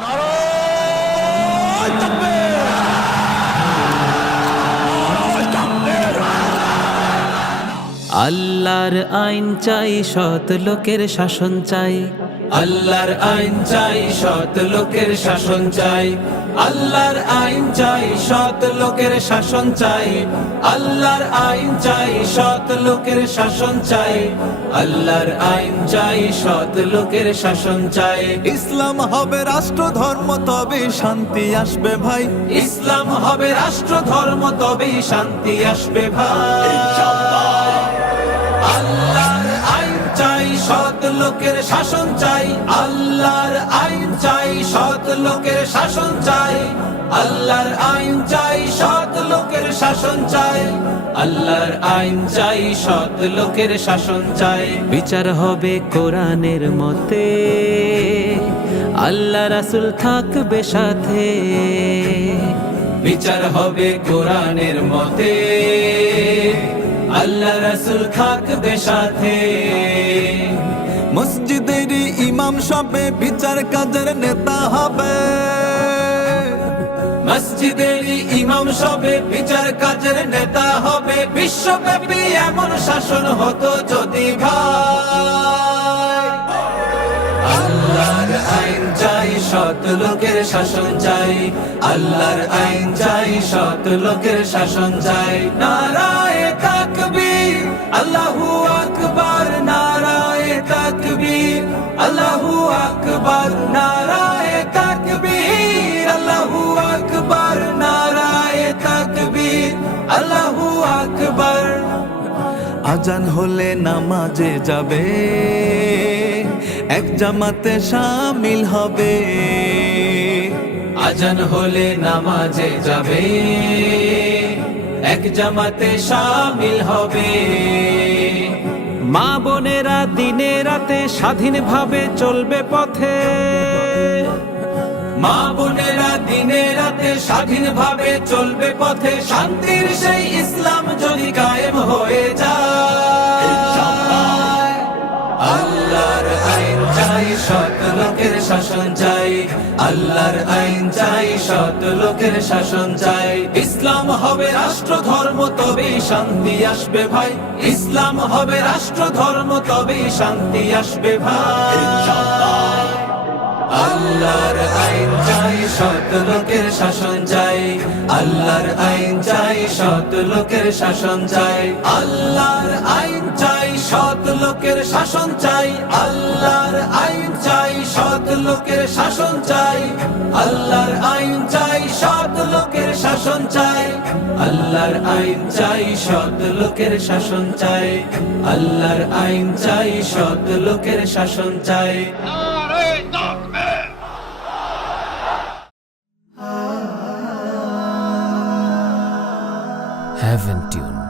নারায়ে তাকবীর! নারায়ে তাকবীর! আল্লাহর আইন চাই, সৎ লোকের শাসন চাই। আল্লাহর আইন চাই, সৎ লোকের শাসন চাই। আল্লাহর আইন চাই, সৎ লোকের শাসন চাই। আল্লাহর আইন চাই, সৎ লোকের শাসন চাই। আল্লাহর আইন চাই, সৎ লোকের শাসন চাই। ইসলাম হবে রাষ্ট্র ধর্ম, তবে শান্তি আসবে ভাই। ইসলাম হবে রাষ্ট্র ধর্ম, তবেই শান্তি আসবে ভাই। আল্লাহর আইন চাই, সৎ লোকের শাসন চাই। আল্লাহর আইন চাই, সৎ লোকের শাসন চাই। আল্লাহর আইন চাই, সৎ লোকের শাসন চাই। আল্লাহর আইন চাই, সৎ লোকের শাসন চাই। বিচার হবে কোরআনের মতে, আল্লাহ রাসূল থাকবে সাথে। বিচার হবে কোরআনের মতে, আল্লাহ রাসূল থাকবে সাথে। মসজিদের ইমাম সবে বিচার কাজের নেতা হবে। মসজিদের ইমাম সবে বিচার কাজের নেতা হবে। বিশ্বব্যাপী এমন শাসন হতো যদি ভাই। আল্লাহর আইন চাই, সৎ লোকের শাসন চাই। আল্লাহর আইন চাই, সৎ লোকের শাসন চাই। নারায়ে তাকবীর, আল্লাহু আকবার। নারায়ে তাকবীর, আল্লাহু আকবার। নারায়ে তাকবীর, আল্লাহু আকবার। নারায়ে তাকবীর, আল্লাহু আকবার। আজান হলে নামাজে যাবে, এক জামাতে শামিল হবে। আজান হলে নামাজে যাবে, এক জামাতে শামিল হবে। মা বোনেরা দিনে রাতে স্বাধীনভাবে চলবে পথে। মা বোনেরা দিনে রাতে স্বাধীনভাবে চলবে পথে। শান্তির সেই ইসলাম যদি কায়েম হয়ে যায়। আল্লাহর আইন চাই, সৎ লোকের শাসন চাই। আল্লাহর আইন চাই, সৎ লোকের শাসন চাই। ইসলাম হবে রাষ্ট্র ধর্ম, তবেই শান্তি আসবে ভাই। ইসলাম হবে রাষ্ট্র ধর্ম, তবেই শান্তি আসবে ভাই। আল্লাহর আইন চাই, সৎ লোকের শাসন চাই। আল্লাহর আইন চাই, সৎ লোকের শাসন চাই। আল্লাহর আইন চাই, সৎ লোকের শাসন চাই। আল্লাহর আইন চাই, সৎ লোকের শাসন চাই। আল্লাহর আইন চাই, সৎ লোকের শাসন চাই। আল্লাহর আইন চাই, সৎ লোকের শাসন চাই। আল্লাহর আইন চাই, সৎ লোকের শাসন চাই। Haven't you